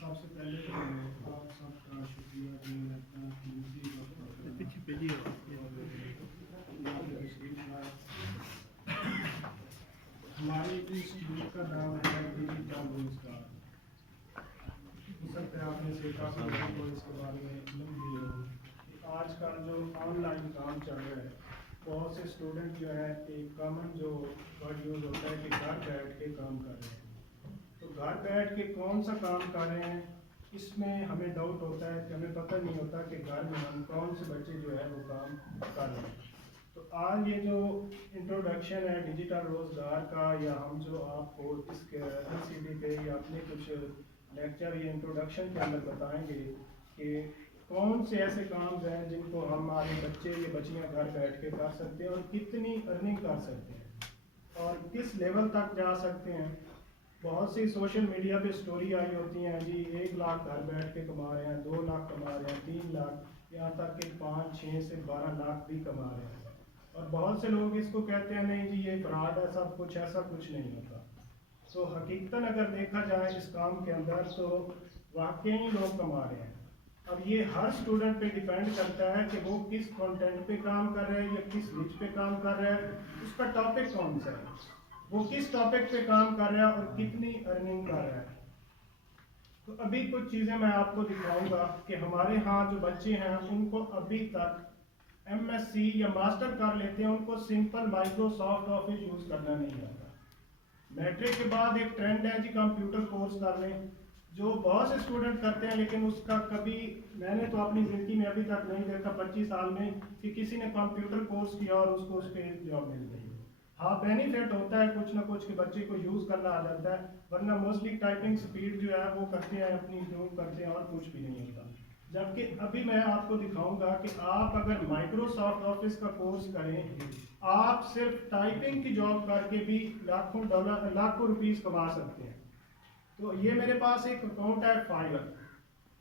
सबसे पहले आप सबका शुक्रिया अदा करता हूं कि मुझे हमारे इंस्टीट्यूट का नाम है डिजिटल रोजगार। हो सकता है आपने से काफ़ी लोगों को इसके बारे में इल्म भी हो कि आजकल जो ऑनलाइन काम चल रहा है, बहुत से स्टूडेंट जो है एक कॉमन जो वर्ड यूज़ होता है कि घर बैठ के काम कर रहे हैं। तो घर बैठ के कौन सा काम कर रहे हैं, इसमें हमें डाउट होता है कि हमें पता नहीं होता कि घर में हम कौन से बच्चे जो है वो काम कर रहे हैं। तो आज ये जो इंट्रोडक्शन है डिजिटल रोज़गार का, या हम जो आपको इस LCD पे या अपने कुछ लेक्चर या इंट्रोडक्शन के अंदर बताएंगे कि कौन से ऐसे काम हैं जिनको हमारे बच्चे या बच्चियाँ घर बैठ के कर सकते हैं और कितनी अर्निंग कर सकते हैं और किस लेवल तक जा सकते हैं। बहुत सी सोशल मीडिया पे स्टोरी आई होती हैं जी 1 लाख घर बैठ के कमा रहे हैं, 2 लाख कमा रहे हैं, 3 लाख, यहाँ तक कि 5, 6 से 12 लाख भी कमा रहे हैं। और बहुत से लोग इसको कहते हैं नहीं जी ये फ्रॉड है, सब कुछ, ऐसा कुछ नहीं होता। तो हकीकतन अगर देखा जाए इस काम के अंदर तो वाकई लोग कमा रहे हैं। अब ये हर स्टूडेंट पे डिपेंड करता है कि वो किस कंटेंट पे काम कर रहे हैं या किस निच पे काम कर रहे हैं, उसका टॉपिक कौन सा है, वो किस टॉपिक पे काम कर रहा है और कितनी अर्निंग कर रहा है। तो अभी कुछ चीज़ें मैं आपको दिखाऊंगा कि हमारे यहाँ जो बच्चे हैं उनको अभी तक MSc या मास्टर कर लेते हैं, उनको सिंपल माइक्रोसॉफ्ट ऑफिस यूज़ करना नहीं आता। मैट्रिक के बाद एक ट्रेंड है जी कंप्यूटर कोर्स कर लें, जो बहुत से स्टूडेंट करते हैं, लेकिन उसका कभी मैंने तो अपनी ज़िंदगी में अभी तक नहीं देखा 25 साल में कि किसी ने कंप्यूटर कोर्स किया और उसको उस पर जॉब मिल गई। हाँ बेनिफिट होता है कुछ ना कुछ कि बच्चे को यूज़ करना आ जाता है, वरना मोस्टली टाइपिंग स्पीड जो है वो करते हैं अपनी जो करते हैं और कुछ भी नहीं होता। जबकि अभी मैं आपको दिखाऊंगा कि आप अगर माइक्रोसॉफ्ट ऑफिस का कोर्स करें, आप सिर्फ टाइपिंग की जॉब करके भी लाखों रुपीस कमा सकते हैं। तो ये मेरे पास एक अकाउंट है फाइवर,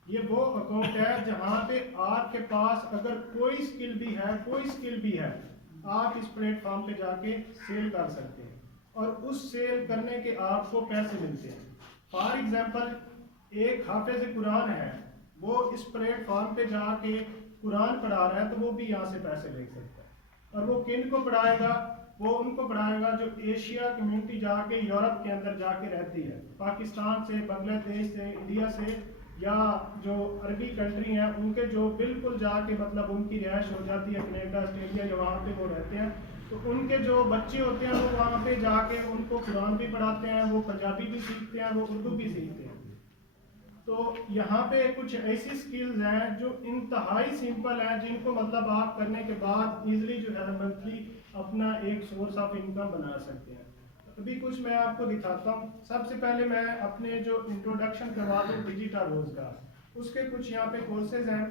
ये वो अकाउंट है जहाँ पे आपके पास अगर कोई स्किल भी है आप इस प्लेटफॉर्म पे जाके सेल कर सकते हैं और उस सेल करने के आपको पैसे मिलते हैं। फॉर एग्जांपल एक हाफिज कुरान है, वो इस प्लेटफॉर्म पे जाके कुरान पढ़ा रहा है तो वो भी यहाँ से पैसे ले सकता है। और वो किन को पढ़ाएगा, वो उनको पढ़ाएगा जो एशिया कम्युनिटी जाके यूरोप के अंदर जाके रहती है, पाकिस्तान से, बांग्लादेश से, इंडिया से, या जो अरबी कंट्री हैं उनके जो बिल्कुल जाके मतलब उनकी रिहाइश हो जाती है कनाडा, ऑस्ट्रेलिया या वहाँ पे वो रहते हैं, तो उनके जो बच्चे होते हैं वो वहाँ पे जाके उनको कुरान भी पढ़ाते हैं, वो पंजाबी भी सीखते हैं, वो उर्दू भी सीखते हैं। तो यहाँ पे कुछ ऐसी स्किल्स हैं जो इंतहाई सिंपल हैं, जिनको मतलब आप करने के बाद इजीली जो है मंथली अपना एक सोर्स ऑफ इनकम बना सकते हैं। अभी कुछ मैं आपको दिखाता हूँ। सबसे पहले मैं अपने जो इंट्रोडक्शन करवा दूँ डिजिटल रोजगार, उसके कुछ यहाँ पे कोर्सेज हैं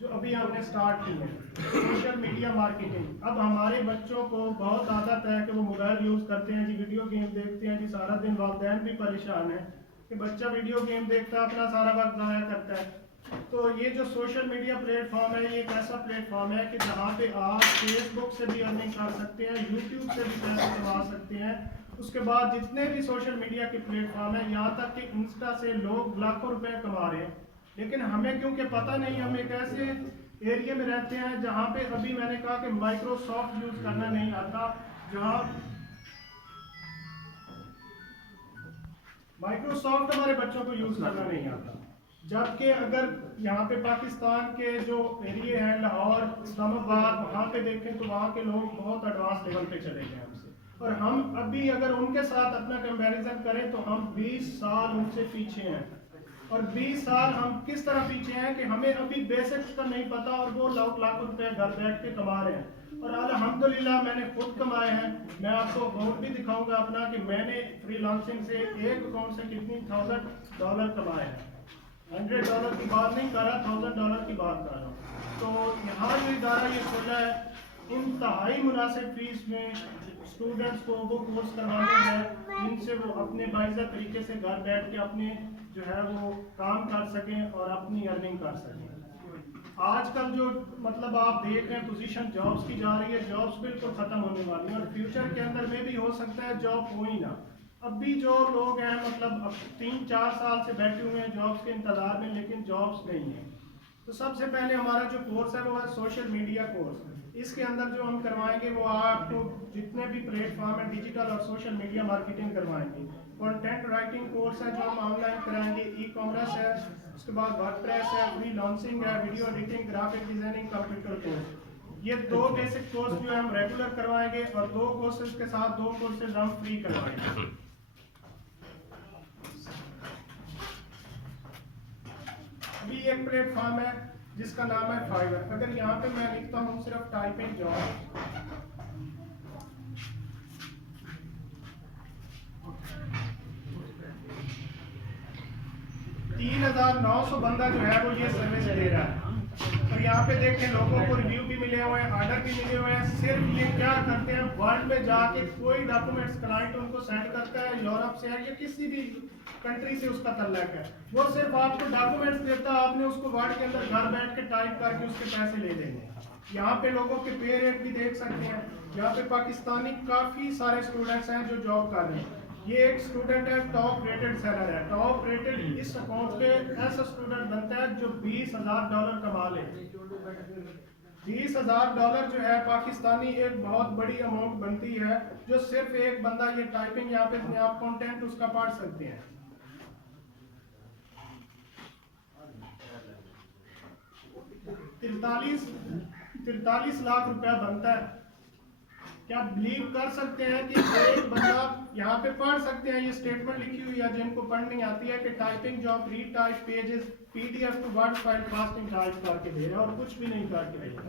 जो अभी हमने स्टार्ट की है। सोशल मीडिया मार्केटिंग, अब हमारे बच्चों को बहुत आदत है कि वो मोबाइल यूज़ करते हैं जी, वीडियो गेम देखते हैं जी, सारा दिन वालिदैन भी परेशान है कि बच्चा वीडियो गेम देखता है, अपना सारा वक्त ज़ाया करता है। तो ये जो सोशल मीडिया प्लेटफॉर्म है, ये एक ऐसा प्लेटफॉर्म है कि जहाँ पे आप फेसबुक से भी अर्निंग कर सकते हैं, यूट्यूब से भी पैसे कमा सकते हैं, उसके बाद जितने भी सोशल मीडिया के प्लेटफॉर्म है, यहाँ तक कि इंस्टा से लोग लाखों रुपए कमा रहे हैं। लेकिन हमें क्योंकि पता नहीं, हम एक ऐसे एरिया में रहते हैं जहाँ पे अभी मैंने कहा कि माइक्रोसॉफ्ट यूज करना नहीं आता, जहाँ माइक्रोसॉफ्ट हमारे बच्चों को यूज करना नहीं आता। जबकि अगर यहाँ पे पाकिस्तान के जो एरिया हैं, लाहौर, इस्लामाबाद, वहाँ पे देखें तो वहाँ के लोग बहुत एडवांस लेवल पे चले गए हमसे, और हम अभी अगर उनके साथ अपना कंपैरिजन करें तो हम 20 साल उनसे पीछे हैं। और 20 साल हम किस तरह पीछे हैं कि हमें अभी बेसिक्स का नहीं पता, और वो लाख लाख रुपए घर बैठ के कमा रहे हैं। और अल्हम्दुलिल्लाह मैंने खुद कमाए हैं। मैं आपको अकाउंट भी दिखाऊंगा अपना कि मैंने फ्रीलांसिंग से एक अकाउंट से कितनी $1000 कमाए हैं। $100 की बात नहीं कर रहा, $1000 की बात कर रहा हूँ। तो यहाँ जो इदारा ये खोला है, इंतहाई मुनासिब फीस में स्टूडेंट्स को वो कोर्स करवाने हैं जिनसे वो अपने बाइज़ा तरीके से घर बैठ के अपने जो है वो काम कर सकें और अपनी अर्निंग कर सकें। आजकल जो मतलब आप देख रहे हैं पोजीशन जॉब्स की जा रही है, जॉब्स बिल्कुल ख़त्म होने वाली हैं, और फ्यूचर के अंदर में भी हो सकता है जॉब हो ही ना। अभी जो लोग हैं मतलब अब 3-4 साल से बैठे हुए हैं जॉब्स के इंतजार में, लेकिन जॉब्स नहीं है। तो सबसे पहले हमारा जो कोर्स है वो है सोशल मीडिया कोर्स। इसके अंदर जो हम करवाएंगे वो आपको जितने भी प्लेटफॉर्म है डिजिटल और सोशल मीडिया मार्केटिंग करवाएंगे। कंटेंट राइटिंग कोर्स है जो हम ऑनलाइन कराएंगे, ई कॉमर्स है, उसके बाद वर्डप्रेस है, फ्रीलांसिंग है, video editing, graphic designing, computer course. ये 2 बेसिक कोर्स जो हम रेगुलर करवाएंगे, और 2 कोर्सेज के साथ 2 कोर्सेज हम फ्री करवाएंगे। अभी एक प्लेटफॉर्म है जिसका नाम है फाइवर। अगर यहाँ पे मैं लिखता हूँ सिर्फ टाइपिंग जॉब, $3,900 बंदा जो है वो ये सर्विस दे रहा है। और यहाँ पे देखें लोगों को रिव्यू भी मिले हुए हैं, ऑर्डर भी मिले हुए हैं। सिर्फ ये क्या करते हैं, वर्ल्ड में जाके कोई डॉक्यूमेंट्स क्लाइंट उनको सेंड करता है, यूरोप से है या किसी भी कंट्री से उसका तल्लक है, वो सिर्फ आपको डॉक्यूमेंट्स देता है, आपने उसको वर्ड के अंदर घर बैठ के टाइप करके उसके पैसे ले लेंगे। यहाँ पे लोगों के पे रेट भी देख सकते हैं। यहाँ पे पाकिस्तानी काफी सारे स्टूडेंट्स हैं जो जॉब कर रहे हैं। ये एक स्टूडेंट है, टॉप रेटेड सेलर है। टॉप रेटेड इस अकाउंट पे ऐसा स्टूडेंट बनता है जो $20,000 कमा ले। $20,000 जो है पाकिस्तानी एक बहुत बड़ी अमाउंट बनती है, जो सिर्फ एक बंदा ये टाइपिंग यहाँ पे आप कंटेंट उसका पढ़ सकते हैं। $43 लाख रुपया बनता है। क्या बिलीव कर सकते हैं कि एक बंदा यहाँ पे पढ़ सकते हैं, ये स्टेटमेंट लिखी हुई है जिनको पढ़ नहीं आती है कि typing job, read type pages, PDF to word file fasting type करके दे रहा है, और कुछ भी नहीं करके दे रहा।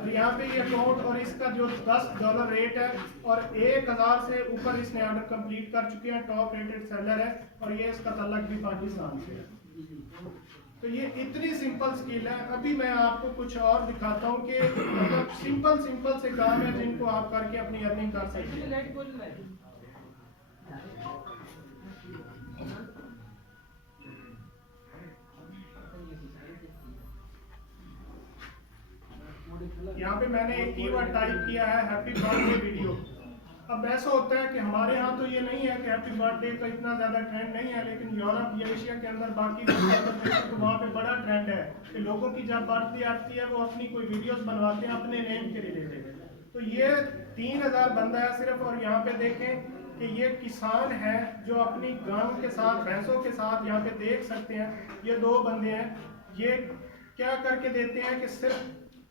और यहाँ पे ये अकाउंट और इसका जो $10 रेट है, और 1000 से ऊपर इसने ऑर्डर कंप्लीट कर चुके हैं, टॉप रेटेड सेलर है, और ये इसका तल्लक भी पाकिस्तान से है। तो ये इतनी सिंपल स्किल है। अभी मैं आपको कुछ और दिखाता हूँ कि मतलब सिंपल से काम है जिनको आप करके अपनी अर्निंग कर सकते हैं। यहाँ पे मैंने एक कीवर्ड टाइप किया है हैप्पी बर्थडे वीडियो। अब ऐसा होता है कि हमारे यहाँ तो ये नहीं है कि हैप्पी बर्थडे का इतना ज़्यादा ट्रेंड नहीं है, लेकिन यूरोप या एशिया के अंदर बाकी तो वहाँ पे बड़ा ट्रेंड है कि लोगों की जब बर्थडे आती है वो अपनी कोई वीडियोस बनवाते हैं अपने नेम के रिलेटेड। तो ये 3000 बंदा है सिर्फ। और यहाँ पे देखें कि ये किसान है जो अपनी गायों के साथ, भैंसों के साथ, यहाँ पे देख सकते हैं ये 2 बंदे हैं। ये क्या करके देते हैं कि सिर्फ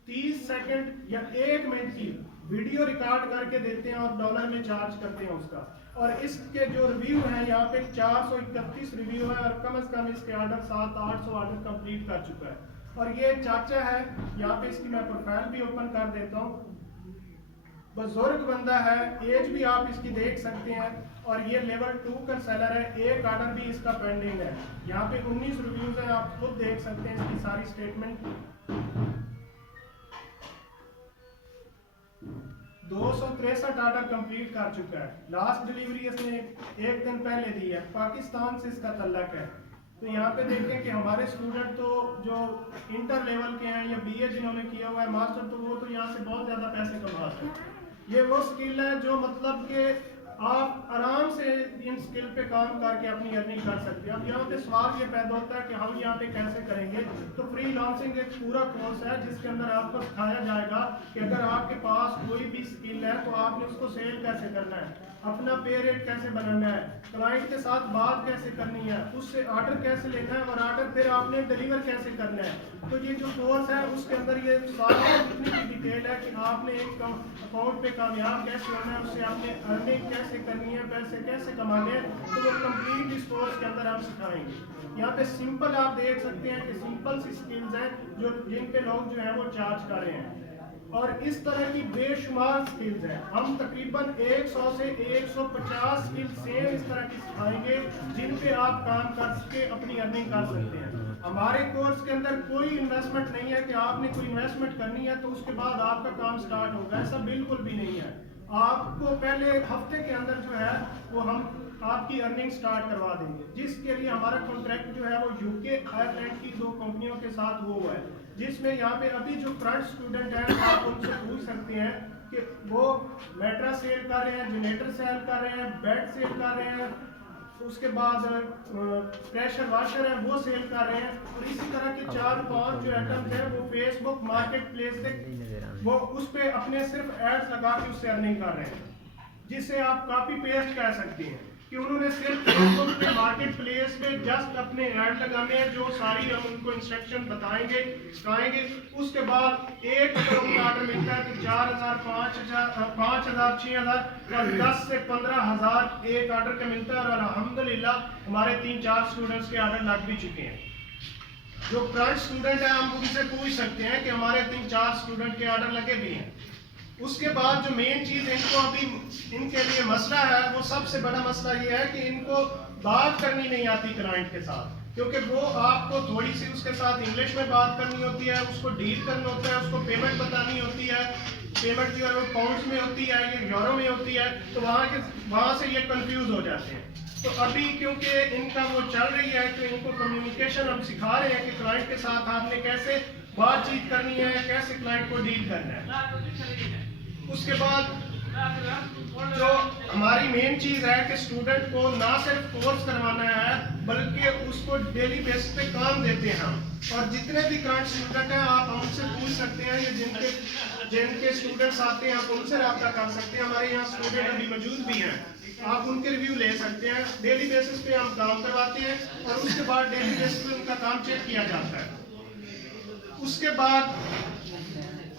30 सेकंड या 1 मिनट की वीडियो रिकॉर्ड करके देते हैं और डॉलर में चार्ज करते हैं उसका। और इसके जो रिव्यू हैं यहाँ पे 431 रिव्यू है, और कम से कम इसके ऑर्डर 700-800 ऑर्डर कंप्लीट कर चुका है। और ये चाचा है, यहाँ पे इसकी मैं प्रोफाइल भी ओपन कर देता हूँ। बुजुर्ग बंदा है, एज भी आप इसकी देख सकते हैं, और ये लेवल 2 का सेलर है। एक ऑर्डर भी इसका पेंडिंग है। यहाँ पे 19 रिव्यूज हैं, आप खुद देख सकते हैं इसकी सारी स्टेटमेंट। 263 ऑर्डर कंप्लीट कर चुका है। लास्ट डिलीवरी इसने 1 दिन पहले दी है। पाकिस्तान से इसका तल्लक है। तो यहाँ पे देखें कि हमारे स्टूडेंट तो जो इंटर लेवल के हैं या बीए जिन्होंने किया हुआ है, मास्टर, तो वो तो यहाँ से बहुत ज़्यादा पैसे कमाते हैं। ये वो स्किल है जो मतलब कि आप आराम से इन स्किल पे काम करके अपनी अर्निंग कर सकते हैं। अब यहाँ पे सवाल ये पैदा होता है कि हम यहाँ पे कैसे करेंगे। तो फ्रीलांसिंग एक पूरा कोर्स है जिसके अंदर आपको सिखाया जाएगा कि अगर आपके पास कोई भी स्किल है तो आपने उसको सेल कैसे करना है, अपना पे रेट कैसे बनाना है, क्लाइंट के साथ बात कैसे करनी है, उससे ऑर्डर कैसे लेना है और ऑर्डर फिर आपने डिलीवर कैसे करना है। तो ये जो कोर्स है उसके अंदर ये सारा इतनी की डिटेल है कि आपने एक अकाउंट पे कामयाब कैसे होना है, उससे आपने अर्निंग कैसे करनी है, पैसे कैसे कमाने हैं, तो वो कंप्लीट इस कोर्स के अंदर हम सिखाएंगे। यहाँ पे सिंपल आप देख सकते हैं कि सिंपल सी स्किल्स हैं जो जिन पे लोग जो है वो चार्ज कर रहे हैं, और इस तरह की बेशुमार स्किल्स हैं। हम तकरीबन 100 से 150 स्किल्स सेम इस तरह की सिखाएंगे जिन पे आप काम करके अपनी अर्निंग कर सकते हैं। हमारे कोर्स के अंदर कोई इन्वेस्टमेंट नहीं है कि आपने कोई इन्वेस्टमेंट करनी है तो उसके बाद आपका काम स्टार्ट होगा, ऐसा बिल्कुल भी नहीं है। आपको पहले हफ्ते के अंदर जो है वो हम आपकी अर्निंग स्टार्ट करवा देंगे, जिसके लिए हमारा कॉन्ट्रैक्ट जो है वो यूके आयरलैंड की 2 कंपनियों के साथ हुआ है, जिसमें यहाँ पे अभी जो करंट स्टूडेंट हैं आप उनसे पूछ सकते हैं कि वो मैट्रेस सेल कर रहे हैं, जनरेटर सेल कर रहे हैं, बेड सेल कर रहे हैं, उसके बाद प्रेशर वाशर है वो सेल कर रहे हैं, और इसी तरह के 4-5 जो आइटम्स हैं वो फेसबुक मार्केट प्लेस से वो उस पे अपने सिर्फ एड्स लगा के उससे अर्निंग कर रहे हैं, जिसे आप कॉपी पेस्ट कह सकते हैं कि उन्होंने सिर्फ फेसबुक पे मार्केट प्लेस पे जस्ट अपने ऐड लगाने हैं, जो सारी हम उनको इंस्ट्रक्शन बताएंगे सिखाएंगे। उसके बाद एक अगर उनका ऑर्डर मिलता है तो 4,000 5,000 6,000 और 10 से 15,000 एक ऑर्डर का मिलता है, और अल्हम्दुलिल्लाह हमारे 3-4 स्टूडेंट्स के ऑर्डर लग भी चुके हैं। जो करंट स्टूडेंट है हम उनसे पूछ सकते हैं कि हमारे 3-4 स्टूडेंट के ऑर्डर लगे भी हैं। उसके बाद जो मेन चीज इनको अभी इनके लिए मसला है, वो सबसे बड़ा मसला ये है कि इनको बात करनी नहीं आती क्लाइंट के साथ, क्योंकि वो आपको थोड़ी सी उसके साथ इंग्लिश में बात करनी होती है, उसको डील करना होता है, उसको पेमेंट बतानी होती है, पेमेंट जो है वो पाउंड्स में होती है या यूरो में होती है, तो वहाँ से ये कंफ्यूज हो जाते हैं। तो अभी क्योंकि इनका वो चल रही है तो इनको कम्युनिकेशन हम सिखा रहे हैं कि क्लाइंट के साथ आपने कैसे बातचीत करनी है, कैसे क्लाइंट को डील करना है। उसके बाद जो हमारी मेन चीज है कि स्टूडेंट को ना सिर्फ कोर्स करवाना है बल्कि उसको डेली बेसिस पे काम देते हैं हम, और जितने भी करंट स्टूडेंट हैं आप हमसे पूछ सकते हैं, ये जिनके स्टूडेंट्स आते हैं आप उनसे रब्ता कर सकते हैं। हमारे यहाँ स्टूडेंट अभी मौजूद भी हैं, आप उनके रिव्यू ले सकते हैं। डेली बेसिस पे हम काम करवाते हैं और उसके बाद डेली बेसिस पे उनका काम चेक किया जाता है। उसके बाद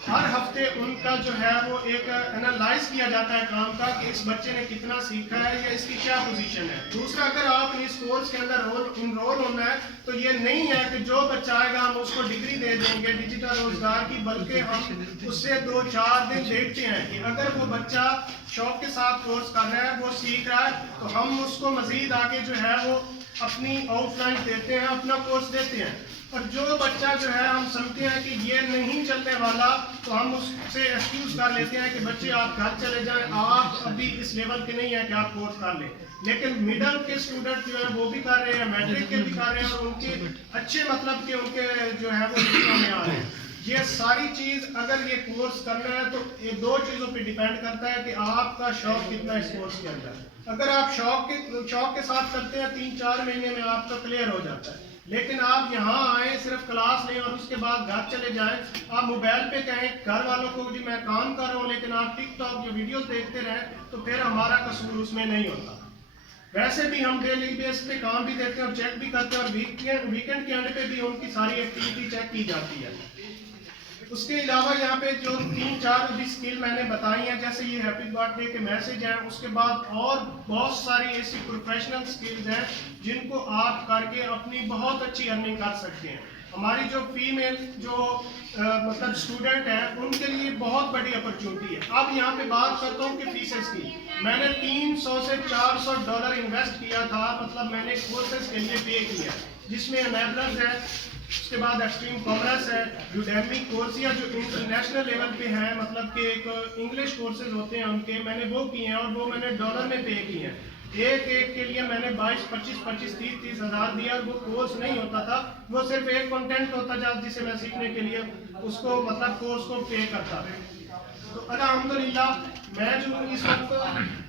हर हफ्ते उनका जो है वो एक एनालाइज किया जाता है काम का कि इस बच्चे ने कितना सीखा है या इसकी क्या पोजीशन है। दूसरा, अगर आप इस कोर्स के अंदर इनरोल होना है तो ये नहीं है कि जो बच्चा आएगा हम उसको डिग्री दे देंगे डिजिटल रोजगार की, बल्कि हम उससे 2-4 दिन देखते हैं कि अगर वो बच्चा शौक के साथ कोर्स कर रहा है, वो सीख रहा है, तो हम उसको मजीद आगे जो है वो अपनी आउटलाइन देते हैं, अपना कोर्स देते हैं। और जो बच्चा जो है हम समझते हैं कि ये नहीं चलने वाला, तो हम उससे एक्सक्यूज कर लेते हैं कि बच्चे आप घर चले जाएं, आप अभी इस लेवल के नहीं है कि आप कोर्स कर लें। लेकिन मिडिल के स्टूडेंट जो है वो भी कर रहे हैं, मैट्रिक के भी कर रहे हैं, और उनके अच्छे मतलब के उनके जो है वो में आ रहे हैं। ये सारी चीज अगर ये कोर्स करना है तो ये 2 चीजों पे डिपेंड करता है कि आपका शौक कितना इस कोर्स के अंदर। अगर आप शौक के साथ करते हैं 3-4 महीने में आपका क्लियर हो जाता है। लेकिन आप यहाँ आए सिर्फ क्लास लें और उसके बाद घर चले जाएं, आप मोबाइल पे कहें घर वालों को जी मैं काम कर रहा हूँ, लेकिन आप टिकटॉक जो वीडियोस देखते रहें, तो फिर हमारा कसूर उसमें नहीं होता। वैसे भी हम डेली बेस पे काम भी देते हैं और चेक भी करते हैं, और वीकेंड के एंड पे भी उनकी सारी एक्टिविटी चेक की जाती है। उसके अलावा यहाँ पे जो 3-4 भी स्किल मैंने बताई हैं, जैसे ये हैप्पी बर्थडे के मैसेज हैं, उसके बाद और बहुत सारी ऐसी प्रोफेशनल स्किल्स हैं जिनको आप करके अपनी बहुत अच्छी अर्निंग कर सकते हैं। हमारी जो फीमेल जो मतलब स्टूडेंट हैं उनके लिए बहुत बड़ी अपॉर्चुनिटी है। अब यहाँ पे बात करता हूँ कि फीसेस की। मैंने $300 से $400 इन्वेस्ट किया था, मतलब मैंने कोर्सेज के लिए पे किया, जिसमें एनेबलर्स है, उसके बाद एक्सट्रीम कॉमर्स है, यूडेमी कोर्सिया जो इंटरनेशनल लेवल पे है, मतलब कि एक इंग्लिश कोर्सेज होते हैं उनके, मैंने वो किए हैं और वो मैंने डॉलर में पे किए हैं। एक के लिए मैंने 22-25-30 हज़ार दिया, और वो कोर्स नहीं होता था, वो सिर्फ एक कंटेंट होता था जिसे मैं सीखने के लिए उसको मतलब कोर्स को पे करता था। तो अल्हम्दुलिल्लाह मैं जो इस वक्त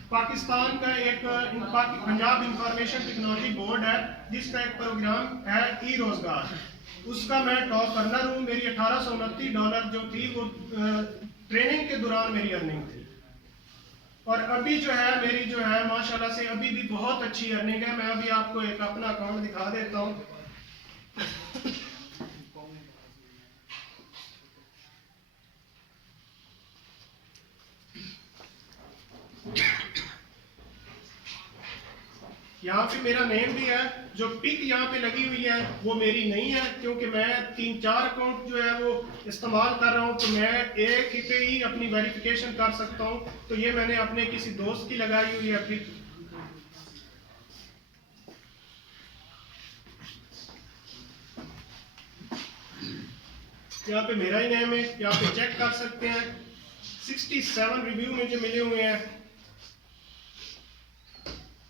पाकिस्तान का एक पंजाब इंफॉर्मेशन टेक्नोलॉजी बोर्ड है जिसका एक प्रोग्राम है ई रोजगार, उसका मैं टॉप अर्नर हूँ। मेरी $1829 जो थी वो ट्रेनिंग के दौरान मेरी अर्निंग थी, और अभी जो है मेरी जो है माशाल्लाह से अभी भी बहुत अच्छी अर्निंग है। मैं अभी आपको एक अपना अकाउंट दिखा देता हूँ। यहाँ पे मेरा नेम भी है, जो पिक यहाँ पे लगी हुई है वो मेरी नहीं है, क्योंकि मैं 3-4 अकाउंट जो है वो इस्तेमाल कर रहा हूँ, तो मैं एक ही पे ही अपनी वेरिफिकेशन कर सकता हूँ। तो ये मैंने अपने किसी दोस्त की लगाई हुई है पिक। यहाँ पे मेरा ही नेम है, यहाँ पे चेक कर सकते हैं। 67 रिव्यू मुझे मिले हुए हैं।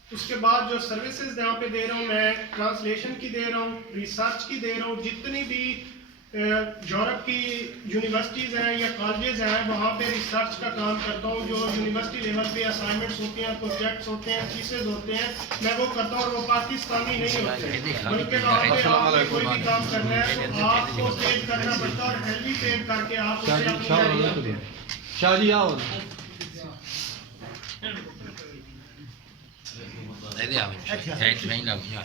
उसके बाद जो सर्विसेज यहाँ पे दे रहा हूँ, मैं ट्रांसलेशन की दे रहा हूँ, रिसर्च की दे रहा हूँ। जितनी भी यूरोप की यूनिवर्सिटीज़ हैं या कॉलेजेस हैं वहाँ पे रिसर्च का काम करता हूँ। जो यूनिवर्सिटी लेवल पे असाइनमेंट्स होती हैं, प्रोजेक्ट्स होते हैं, थीसिस होते हैं, मैं वो करता हूँ। और वो पाकिस्तानी नहीं होते, बल्कि वहाँ पे आपको कोई भी काम करना है तो आपको पेड करना पड़ता है, और हेल्दी पेड करके आप उसे शाह जी आओ। Đấy à, thế tụi anh làm nhỏ.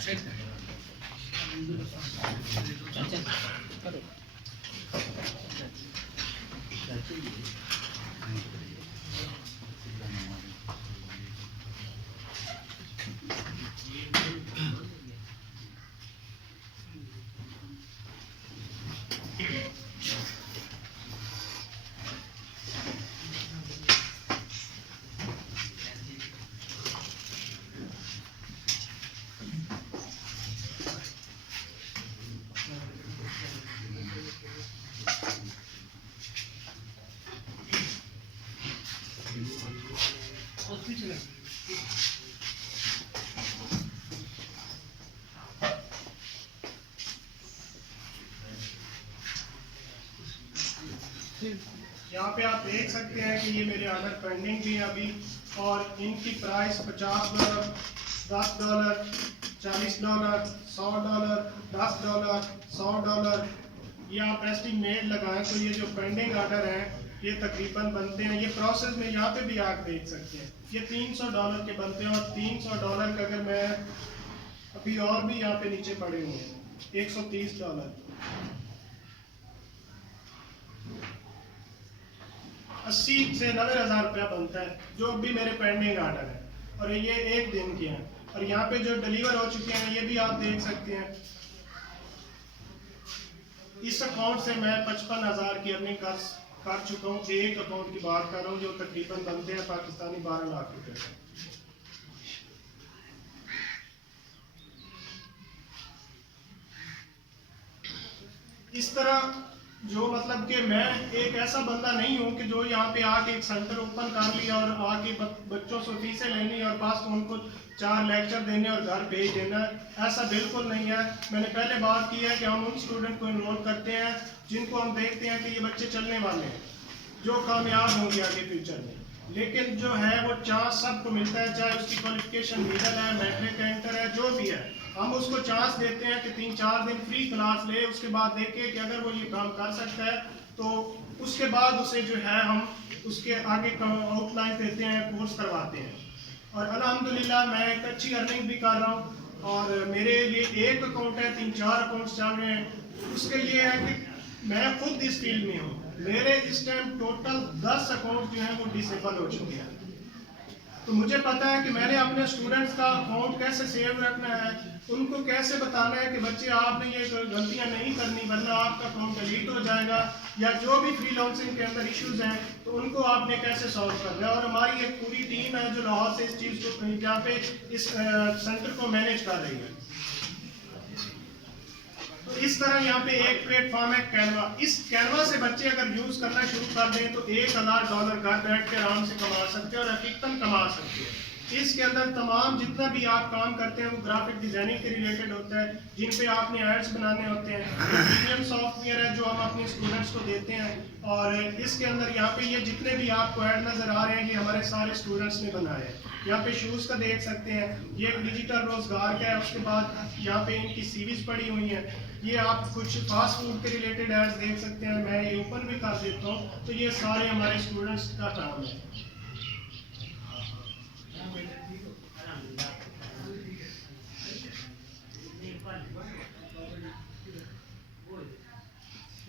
यहाँ पे आप देख सकते हैं कि ये मेरे ऑर्डर पेंडिंग भी हैं अभी, और इनकी प्राइस $50, $10, $40, $100, $10, $100। ये आप एस्टिमेट लगाएं तो ये जो पेंडिंग ऑर्डर हैं ये तकरीबन बनते हैं, ये प्रोसेस में यहाँ पे भी आप देख सकते हैं, ये $300 के बनते हैं। और $300 का अगर मैं अभी और भी यहाँ पे नीचे पड़े हुए हैं $130, 80 से 90 हज़ार रुपया बनता है जो भी मेरे पेंडिंग ऑर्डर है, और ये एक दिन के हैं। और यहाँ पे जो डिलीवर हो चुके हैं ये भी आप देख सकते हैं। इस अकाउंट से मैं 55,000 की अर्निंग कर चुका हूँ। एक अकाउंट की बात कर रहा हूँ जो तकरीबन बनते हैं पाकिस्तानी 12 लाख रुपए से। इस तरह जो मतलब कि मैं एक ऐसा बंदा नहीं हूँ कि जो यहाँ पे आके एक सेंटर ओपन कर लिया और आके बच्चों से फीसें लेनी और पास को उनको 4 लेक्चर देने और घर भेज देना, ऐसा बिल्कुल नहीं है। मैंने पहले बात की है कि हम उन स्टूडेंट को इनरोल करते हैं जिनको हम देखते हैं कि ये बच्चे चलने वाले हैं, जो कामयाब होंगे आगे फ्यूचर में। लेकिन जो है वो चांस सबको मिलता है, चाहे उसकी क्वालिफिकेशन मिडल है, मैट्रिक का इंटर है, जो भी है, हम उसको चांस देते हैं कि 3-4 दिन फ्री क्लास ले, उसके बाद देखे कि अगर वो ये काम कर सकता है तो उसके बाद उसे जो है हम उसके आगे आउटलाइन देते हैं, कोर्स करवाते हैं। और अल्हम्दुलिल्लाह मैं एक अच्छी अर्निंग भी कर रहा हूँ, और मेरे लिए एक अकाउंट है, 3-4 अकाउंट्स चल रहे हैं। उसके ये है कि मैं खुद इस फील्ड में हूँ, मेरे इस टाइम टोटल 10 अकाउंट जो हैं वो डिसेबल हो चुके हैं। तो मुझे पता है कि मैंने अपने स्टूडेंट्स का अकाउंट कैसे सेव रखना है, उनको कैसे बताना है कि बच्चे आपने ये गलतियां नहीं करनी वरना आपका अकाउंट डिलीट हो जाएगा, या जो भी फ्रीलांसिंग के अंदर इश्यूज हैं तो उनको आपने कैसे सॉल्व करना है। और हमारी एक पूरी टीम है जो लाहौर से इस चीज़ को यहाँ पे इस सेंटर को मैनेज कर रही है। तो इस तरह यहाँ पे एक प्लेटफॉर्म है कैनवा। इस कैनवा से बच्चे अगर यूज करना शुरू कर दें तो $1,000 घर बैठ के आराम से कमा सकते हैं, और हकीकतन कमा सकते हैं। इसके अंदर तमाम जितना भी आप काम करते हैं वो ग्राफिक डिजाइनिंग के रिलेटेड होता है, जिन पे आपने एड्स बनाने होते हैं। प्रीमियम सॉफ्टवेयर है जो हम अपने स्टूडेंट्स को देते हैं, और इसके अंदर यहाँ पे ये जितने भी आपको ऐड नज़र आ रहे हैं ये हमारे सारे स्टूडेंट्स ने बनाए हैं। यहाँ पे शूज़ का देख सकते हैं, ये एक डिजिटल रोजगार का है। उसके बाद यहाँ पे इनकी सीरीज पड़ी हुई है। ये आप कुछ फास्ट फूड के रिलेटेड एड्स देख सकते हैं, मैं ये ओपन भी कर देता हूँ। तो ये सारे हमारे स्टूडेंट्स का काम है।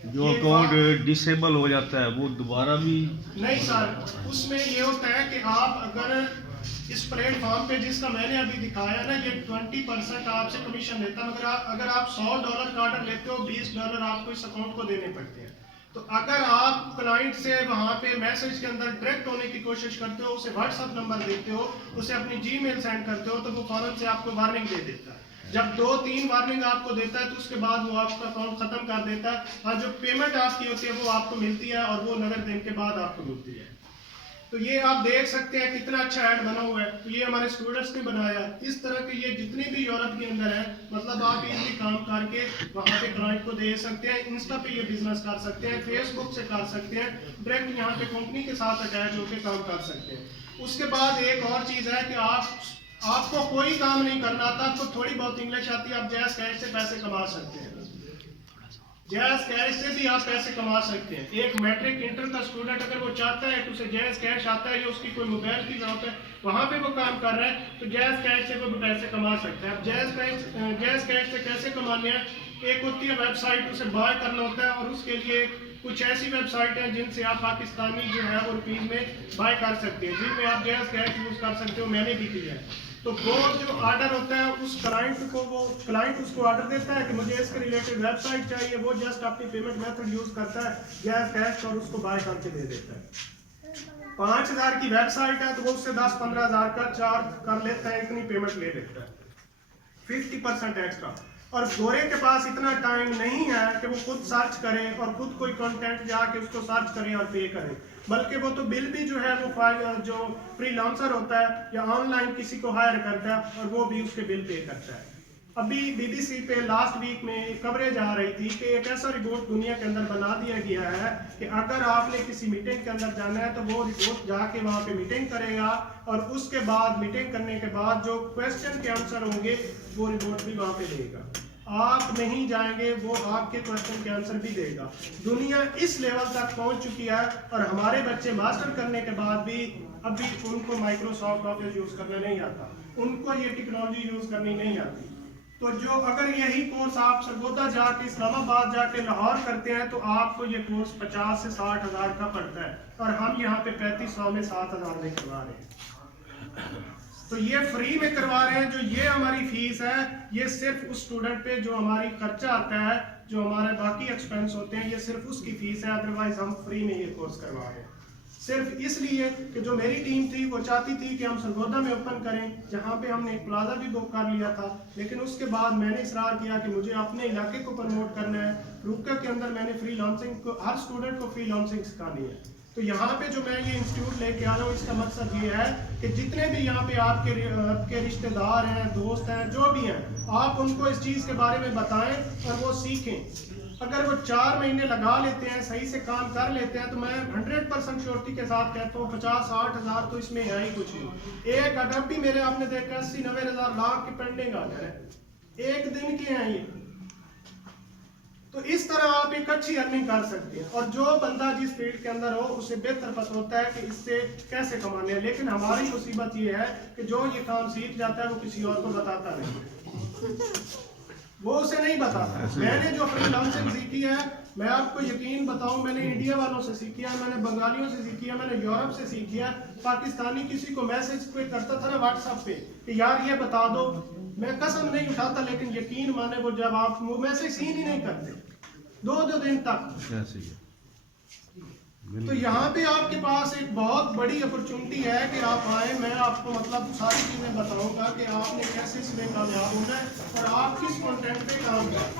जो अकाउंट डिसेबल हो जाता है वो दोबारा भी नहीं सर, उसमें ये होता है कि आप अगर इस प्लेटफॉर्म पे जिसका मैंने अभी दिखाया ना, ये 20% आपसे कमीशन देता है। अगर आप $100 का ऑर्डर लेते हो, $20 आपको इस अकाउंट को देने पड़ते हैं। तो अगर आप क्लाइंट से वहाँ पे मैसेज के अंदर डायरेक्ट होने की कोशिश करते हो, उसे व्हाट्सएप नंबर देते हो, उसे अपनी जीमेल सेंड करते हो, तो वो फौरन से आपको वार्निंग दे देता है। जब 2-3 वार्निंग आपको देता है तो उसके बाद वो आपका अकाउंट खत्म कर देता है, और जो पेमेंट आपकी होती है वो आपको मिलती है, और वो 9 दिन के बाद आपको मिलती है। तो ये आप देख सकते हैं कितना अच्छा ऐड बना हुआ है। तो ये हमारे स्टूडेंट्स ने बनाया। इस तरह के ये जितने भी यूरोप के अंदर है, मतलब आप इजीली काम करके वहाँ पे क्लाइंट को दे सकते हैं। इंस्टा पे ये बिजनेस कर सकते हैं, फेसबुक से कर सकते हैं, डायरेक्ट यहाँ पे कंपनी के साथ अटैच होकर काम कर सकते हैं। उसके बाद एक और चीज़ है कि आपको कोई काम नहीं करना आता, आपको थोड़ी बहुत इंग्लिश आती है, आप जैज़ कैश से पैसे कमा सकते हैं। जैज़ कैश से भी आप पैसे कमा सकते हैं। एक मैट्रिक इंटर का स्टूडेंट अगर वो चाहता है कि उसे जैज़ कैश आता है या उसकी कोई मोबाइल की जरूरत है, वहाँ पे वो काम कर रहा है, तो जैज़ कैश से वो भी पैसे कमा सकता है। अब जैज़ कैश से कैसे कमाने हैं, एक होती है वेबसाइट, उसे बाय करना होता है, और उसके लिए कुछ ऐसी वेबसाइट हैं जिनसे आप पाकिस्तानी जो है वो रुपीज़ में बाय कर सकते हैं, जिनमें आप जैज़ कैश यूज़ कर सकते हो। मैंने भी किया है। तो वो जो ऑर्डर होता है उस क्लाइंट उसको ऑर्डर देता है कि मुझे इसके रिलेटेड वेबसाइट चाहिए, वो जस्ट अपनी पेमेंट मेथड यूज करता है जैज़ कैश, और उसको बाय करके दे देता है। 5000 की वेबसाइट है तो वो उससे 10-15 हज़ार का चार्ज कर लेता है, इतनी पेमेंट ले लेता है, 50% एक्स्ट्रा। और गोरे के पास इतना टाइम नहीं है कि वो खुद सर्च करे और खुद कोई कंटेंट जाके उसको सर्च करे और पे करे, बल्कि वो तो बिल भी जो है वो जो फ्रीलांसर होता है या ऑनलाइन किसी को हायर करता है और वो भी उसके बिल पे करता है। अभी BBC पे लास्ट वीक में कवरेज आ रही थी कि एक ऐसा रिपोर्ट दुनिया के अंदर बना दिया गया है कि अगर आपने किसी मीटिंग के अंदर जाना है तो वो रिपोर्ट जाके वहाँ पे मीटिंग करेगा, और उसके बाद मीटिंग करने के बाद जो क्वेश्चन के आंसर होंगे वो रिपोर्ट भी वहाँ पे देगा। आप नहीं जाएंगे, वो आपके क्वेश्चन के आंसर भी देगा। दुनिया इस लेवल तक पहुंच चुकी है, और हमारे बच्चे मास्टर करने के बाद भी अभी उनको माइक्रोसॉफ्ट ऑफिस यूज करना नहीं आता, उनको ये टेक्नोलॉजी यूज करनी नहीं आती। तो जो अगर यही कोर्स आप सरगोदा जाके, इस्लामाबाद जाके, लाहौर करते हैं तो आपको ये कोर्स 50 से 60 हज़ार का पड़ता है, और हम यहाँ पे 3500 में 7000 में करवा रहे हैं। तो ये फ्री में करवा रहे हैं। जो ये हमारी फीस है ये सिर्फ उस स्टूडेंट पे जो हमारी खर्चा आता है, जो हमारे बाकी एक्सपेंस होते हैं, ये सिर्फ उसकी फीस है। अदरवाइज हम फ्री में ये कोर्स करवा रहे हैं, सिर्फ इसलिए कि जो मेरी टीम थी वो चाहती थी कि हम सरगोदा में ओपन करें, जहाँ पे हमने एक प्लाजा भी बुक कर लिया था। लेकिन उसके बाद मैंने इसरार किया कि मुझे अपने इलाके को प्रमोट करना है। रुका के अंदर मैंने फ्री लॉन्चिंग को, हर स्टूडेंट को फ्री लॉन्चिंग सिखानी है। तो यहाँ पे जो मैं ये इंस्टीट्यूट लेके आ रहा हूँ, इसका मकसद ये है कि जितने भी यहाँ पे आपके रिश्तेदार हैं, दोस्त हैं, जो भी हैं, आप उनको इस चीज़ के बारे में बताएं और वो सीखें। अगर वो 4 महीने लगा लेते हैं, सही से काम कर लेते हैं, तो मैं 100% श्योरिटी के साथ कहता हूँ 50-60 हज़ार तो इसमें है ही कुछ नहीं। एक अदब भी मेरे आपने देखा 80-90 हज़ार लाख की पेंडिंग आ जाए, एक दिन के हैं ये। तो इस तरह आप एक अच्छी अर्निंग कर सकते हैं, और जो बंदा जिस फील्ड के अंदर हो उसे बेहतर पता होता है कि इससे कैसे कमाने हैं। लेकिन हमारी मुसीबत ये है कि जो ये काम सीख जाता है वो किसी और को बताता नहीं, वो उसे नहीं बताता। मैंने जो फ्रीलांसिंग सीखी है, मैं आपको यकीन बताऊं, मैंने इंडिया वालों से सीखी है, मैंने बंगालियों से सीखी है, मैंने यूरोप से सीखी है। पाकिस्तानी किसी को मैसेज कोई करता था ना व्हाट्सएप पे कि यार ये बता दो, मैं कसम नहीं उठाता, लेकिन यकीन माने वो जब आप वो मैसेज सीन ही नहीं करते 2-2 दिन तक। तो यहाँ पे आपके पास एक बहुत बड़ी अपॉर्चुनिटी है कि आप आए, मैं आपको मतलब सारी चीजें बताऊंगा कि आपने कैसे इसमें कामयाब होना है और आप किस कंटेंट पे काम करें।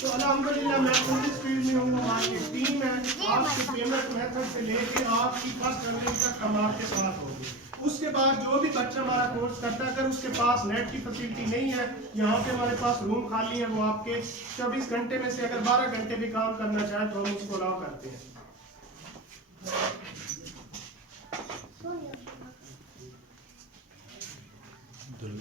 तो अल्हम्दुलिल्लाह मैं पुलिस फील्ड में हूँ, हमारी टीम है, आपके पेमेंट मेथड से लेके आपकी फर्स्ट रनिंग तक हम आपके साथ होंगे। उसके बाद जो भी बच्चा हमारा कोर्स करता है, अगर उसके पास नेट की फैसिलिटी नहीं है, यहाँ पे हमारे पास रूम खाली है, वो आपके 24 घंटे में से अगर 12 घंटे भी काम करना चाहे तो हम उसको अलाउ करते हैं। Dulu.